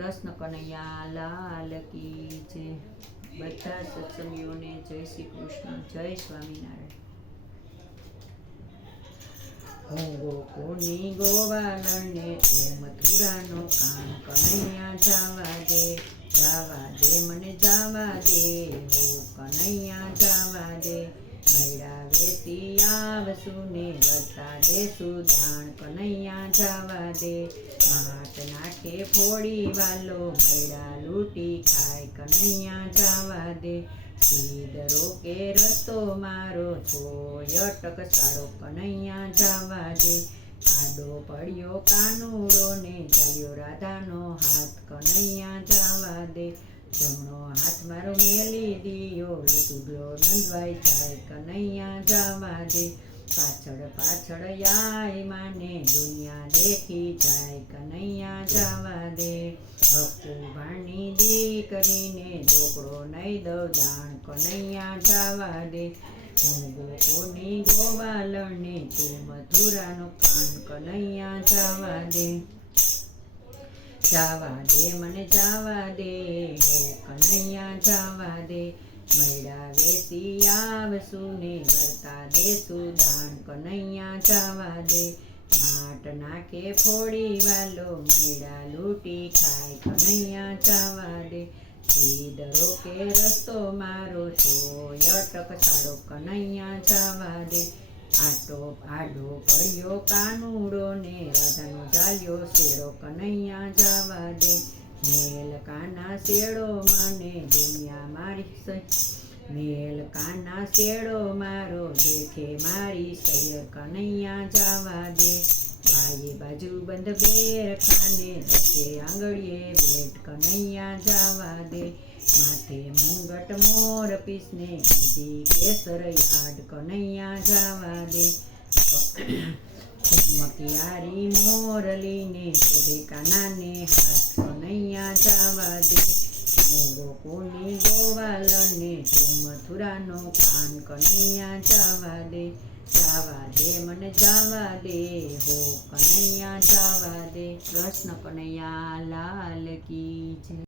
કૃષ્ણ કનૈયા લાલ કી જય. બધા સત્સંગીઓને જય શ્રી કૃષ્ણ, જય સ્વામિનારાયણ. હું ગોકુળની ગોવાલને મથુરાનો કાન કનૈયા જાવા દે, જાવા દે મને જાવા દે, હો કનૈયા જાવા દે. મૈડા વેસી આવશું ને વરતા દેશું દાણ, કનૈયા જાવા દે. માટ નાખે ફોડી વાલો, મૈડા લૂંટી ખાય, કનૈયા જાવા દે. સીધરો કે રસ્તો મારો છોય અટક સાડો, કનૈયા જાવા દે. આડો પડ્યો કાનુડો ને ચાલ્યો રાધાનો હાથ, કનૈયા જાવા દે. જમણો હાથ મારો મેલી દિયો, સુગલો નંદવાઈ જાય, કનૈયા જાવા દે. પાછળ પાછળ યાય માને દુનિયા દેખી જાય, કનૈયા જાવા દે. હપ્પુ ભાણની દીકરીને ઢોકળો નહીં દઉં દાણ, કનૈયા જાવા દે. હું ગોકુળની ગોવાલને તું મથુરાનો કાન, કનૈયા જાવા દે. જાવા દે મને જાવા દે, હો કનૈયા જાવા દે. મૈડા વેસી આવશું ને વરતા દેશું દાણ, કનૈયા જાવા દે. માટ નાખે ફોડી વાલો, મૈડા લૂંટી ખાય, કનૈયા જાવા દે. સીધરો કે રસ્તો મારો છોય અટક સાડો, કનૈયા જાવા દે. આડો પડ્યો કાનુડો ને રાધાનો ચાલ્યો શેડો, કનૈયા જાવા દે. મેલ કાના શેડો મને દુનિયા મારી, મેલ કાના શેડો મારો દેખે મારી સૈયર, કનૈયા જાવા દે. બાયે બાજુ બંધ બેર ખાને દસે આંગળીએ ભેટ, કનૈયા જાવા દે. માથે મુંગટ મોર પીસને કીધી કેસર યાડ, કનૈયા જાવા દે. મકિયારી મોરલીને શોભે કાનાને હાથ, કનૈયા જાવા દે. હું ગોકુળની ગોવાલને તું મથુરાનો કાન, કનૈયા જાવા દે. જાવા દે મને જાવા દે, હો કનૈયા જાવા દે. કૃષ્ણ કનૈયા લાલ કી જય.